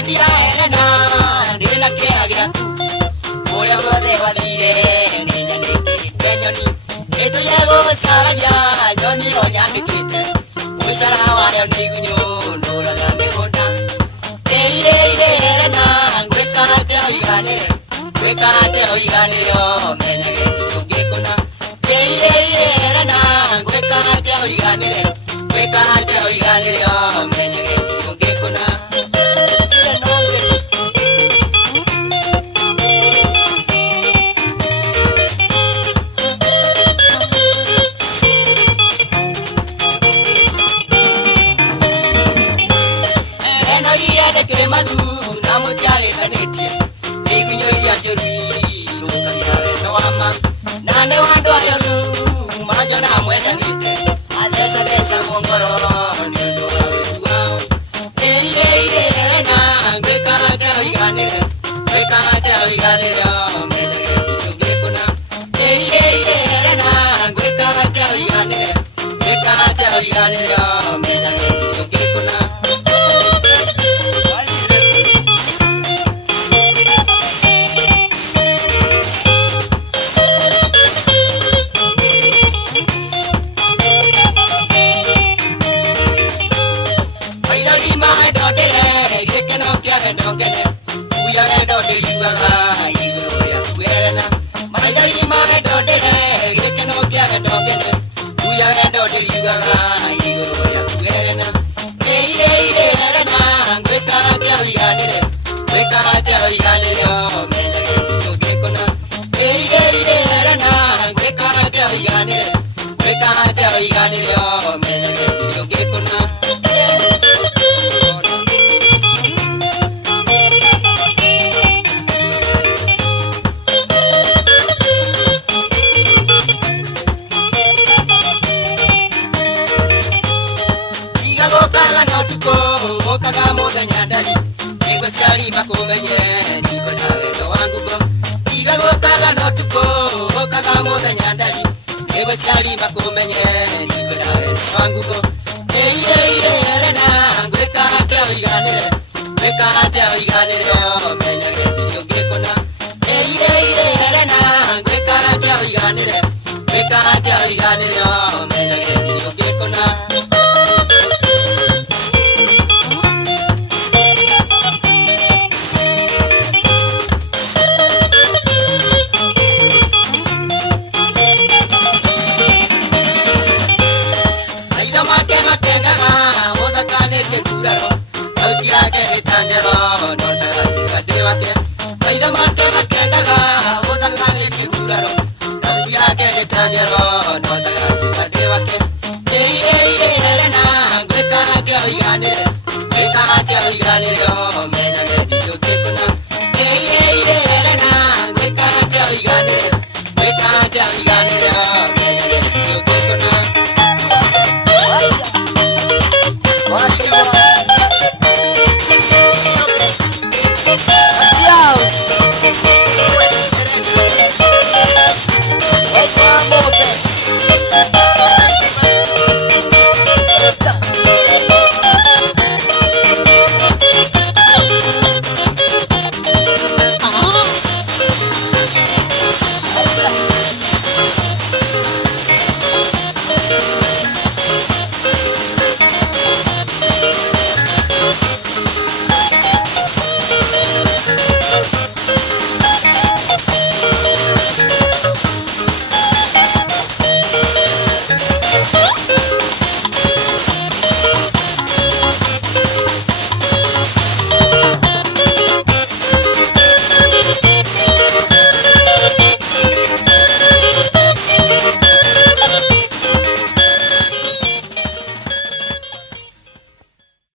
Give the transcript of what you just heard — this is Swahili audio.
India Elena, Nila Kiagra, Muriaba de Valire, Nina Niki, Kenyoni, Etoyago, Saraya, Johnny Oyaki Kitten, Usarawa, Nigu, Nora Gamegona, Elena, Wekate Oyane, Wekate Oyane, Menagate Gekona, Elena, Wekate Oyane, Wekate Oyane, Menagate Gekona. Madu, Namutia, Caneti, making your jury, Noama, Nana, Majana, when I get it. I guess I guess I'm going to do it. We can't tell you, we can't tell you, we can't tell you, Tanjaro, no te la digas, te va a quedar.